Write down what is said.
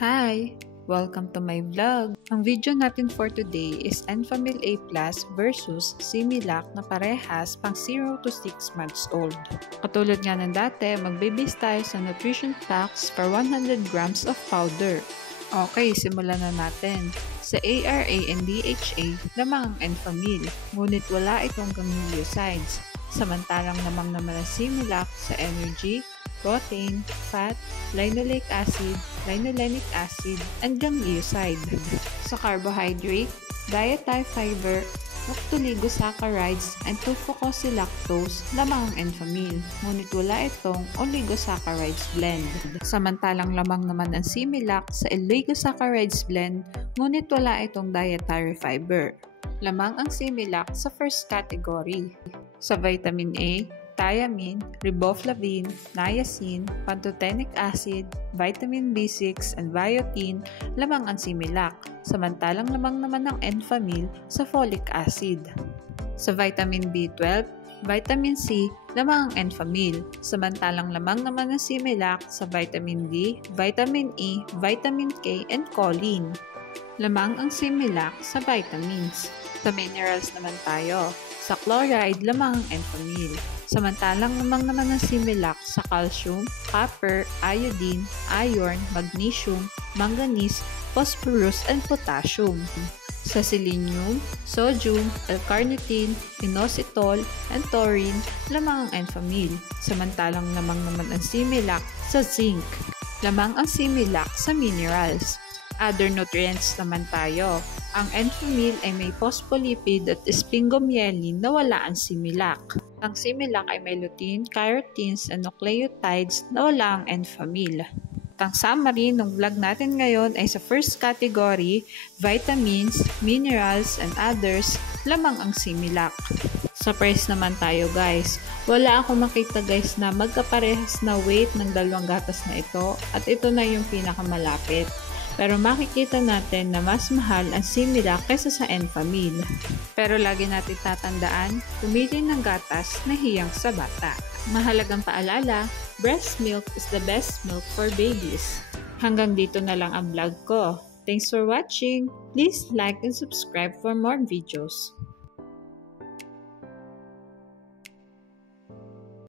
Hi! Welcome to my vlog. Ang video natin for today is Enfamil A+ versus Similac na parehas pang 0 to 6 months old. Katulad nga ng dati, mag-base tayo sa nutrition facts for 100 grams of powder. Okay, simulan na natin. Sa ARA and DHA, lamang ang Enfamil, ngunit wala itong gangliosides. Samantalang lamang naman ang Similac sa energy, protein, fat, linoleic acid, linolenic acid, and ganglioside. Sa carbohydrate, dietary fiber, octoligosaccharides, and 2-fucosylactose, lamang ang Enfamil, ngunit wala itong oligosaccharides blend. Samantalang lamang naman ang Similac sa oligosaccharides blend, ngunit wala itong dietary fiber. Lamang ang Similac sa first category. Sa vitamin A, thiamine, riboflavin, niacin, pantothenic acid, vitamin B6, and biotin, lamang ang Similac, samantalang lamang naman ang Enfamil sa folic acid. Sa vitamin B12, vitamin C, lamang ang Enfamil, samantalang lamang naman ang Similac sa vitamin D, vitamin E, vitamin K, and choline. Lamang ang Similac sa vitamins. Sa minerals naman tayo. Sa chloride, lamang ang Enfamil. Samantalang lamang naman ang Similac sa calcium, copper, iodine, iron, magnesium, manganese, phosphorus, and potassium. Sa selenium, sodium, L-carnitine, inositol, and taurine, lamang ang Enfamil. Samantalang lamang naman ang Similac sa zinc. Lamang ang Similac sa minerals. Other nutrients naman tayo. Ang Enfamil ay may phospholipid at sphingomyelin na wala ang Similac. Ang Similac ay may lutein, carotenes, and nucleotides na wala ang Enfamil. Ang summary ng vlog natin ngayon ay sa first category, vitamins, minerals, and others, lamang ang Similac. Sa price naman tayo guys. Wala akong makita guys na magkaparehas na weight ng dalawang gatas na ito at ito na yung pinakamalapit. Pero makikita natin na mas mahal ang Similac kaysa sa Enfamil. Pero lagi natin tatandaan, pumili ng gatas na hiyang sa bata. Mahalagang paalala, breast milk is the best milk for babies. Hanggang dito na lang ang vlog ko. Thanks for watching. Please like and subscribe for more videos.